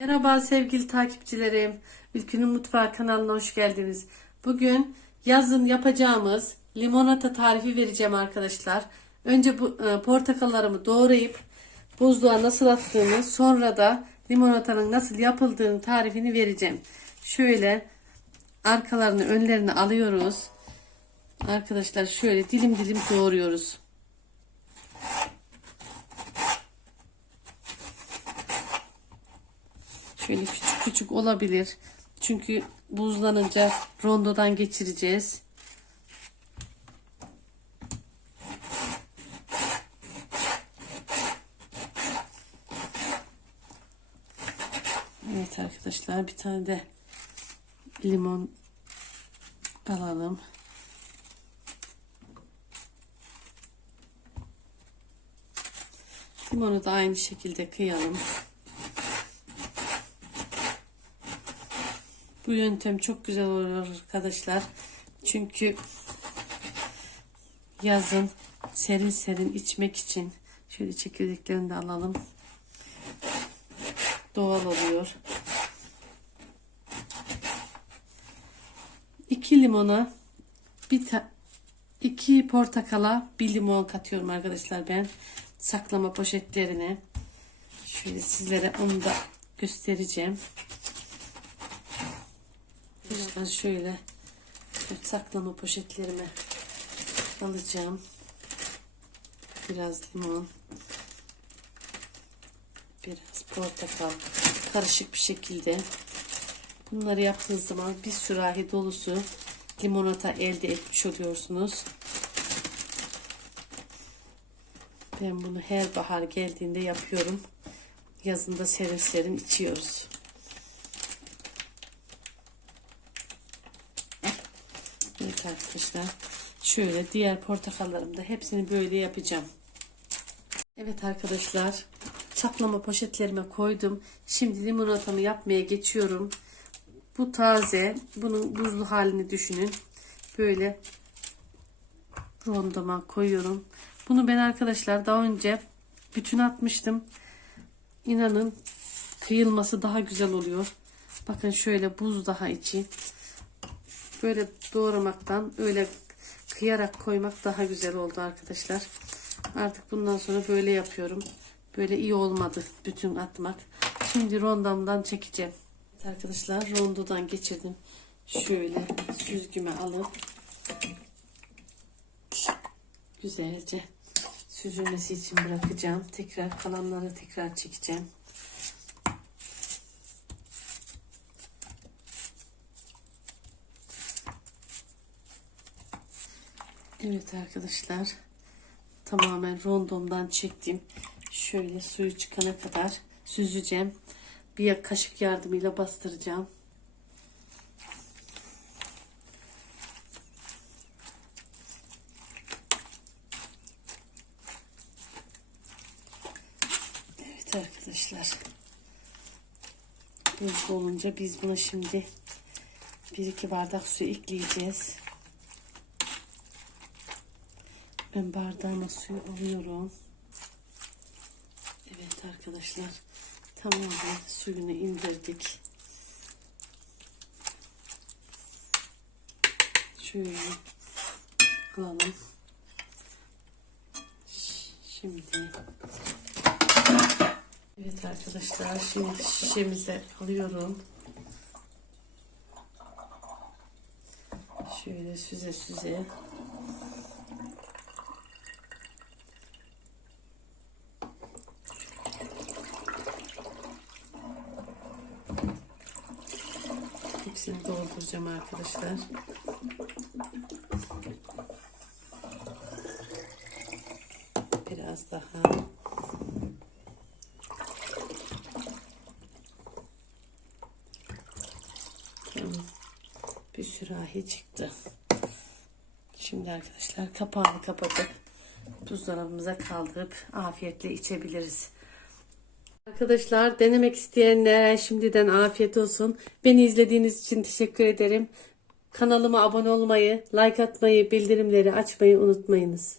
Merhaba sevgili takipçilerim. Ülkünün Mutfağı kanalına hoş geldiniz. Bugün yazın yapacağımız limonata tarifi vereceğim arkadaşlar. Önce bu e, portakallarımı doğrayıp buzluğa nasıl attığımı sonra da limonatanın nasıl yapıldığını tarifini vereceğim. Şöyle arkalarını önlerini alıyoruz. Arkadaşlar şöyle dilim dilim doğruyoruz. Şöyle küçük küçük olabilir. Çünkü buzlanınca rondodan geçireceğiz. Evet arkadaşlar bir tane de limon alalım. Limonu da aynı şekilde kıyalım. Bu yöntem çok güzel oluyor arkadaşlar. Çünkü yazın serin serin içmek için şöyle çekirdeklerini de alalım. Doğal oluyor. 2 limona bir ta 2 portakala bir limon katıyorum arkadaşlar ben saklama poşetlerine. Şöyle sizlere onu da göstereceğim. Arkadaşlar şöyle saklama poşetlerime alacağım. Biraz limon. Biraz portakal. Karışık bir şekilde. Bunları yaptığınız zaman bir sürahi dolusu limonata elde etmiş oluyorsunuz. Ben bunu her bahar geldiğinde yapıyorum. Yazında serin serin içiyoruz. Evet arkadaşlar. Şöyle diğer portakallarımı da hepsini böyle yapacağım. Evet arkadaşlar. Saklama poşetlerime koydum. Şimdi limonatamı yapmaya geçiyorum. Bu taze. Bunun buzlu halini düşünün. Böyle rondoma koyuyorum. Bunu ben arkadaşlar daha önce bütün atmıştım. İnanın kıyılması daha güzel oluyor. Bakın şöyle buz daha içi. Böyle doğramaktan öyle kıyarak koymak daha güzel oldu arkadaşlar. Artık bundan sonra böyle yapıyorum. Böyle iyi olmadı bütün atmak. Şimdi rondamdan çekeceğim. Evet arkadaşlar rondodan geçirdim. Şöyle süzgüme alıp güzelce süzülmesi için bırakacağım. Tekrar kalanları tekrar çekeceğim. Evet arkadaşlar tamamen rondomdan çektim. Şöyle suyu çıkana kadar süzeceğim. Bir kaşık yardımıyla bastıracağım. Evet arkadaşlar. Buzlu olunca biz buna şimdi bir iki bardak su ekleyeceğiz. Ben bardağıma suyu alıyorum. Evet arkadaşlar. Tamamen suyunu indirdik. Şöyle alalım. Şimdi Evet arkadaşlar şimdi şişemize alıyorum. Şöyle süze süze Hepsini dolduracağım arkadaşlar. Biraz daha. Bir sürahi çıktı. Şimdi arkadaşlar kapağını kapatıp buzdolabımıza kaldırıp afiyetle içebiliriz. Arkadaşlar denemek isteyenlere şimdiden afiyet olsun. Beni izlediğiniz için teşekkür ederim. Kanalıma abone olmayı, like atmayı, bildirimleri açmayı unutmayınız.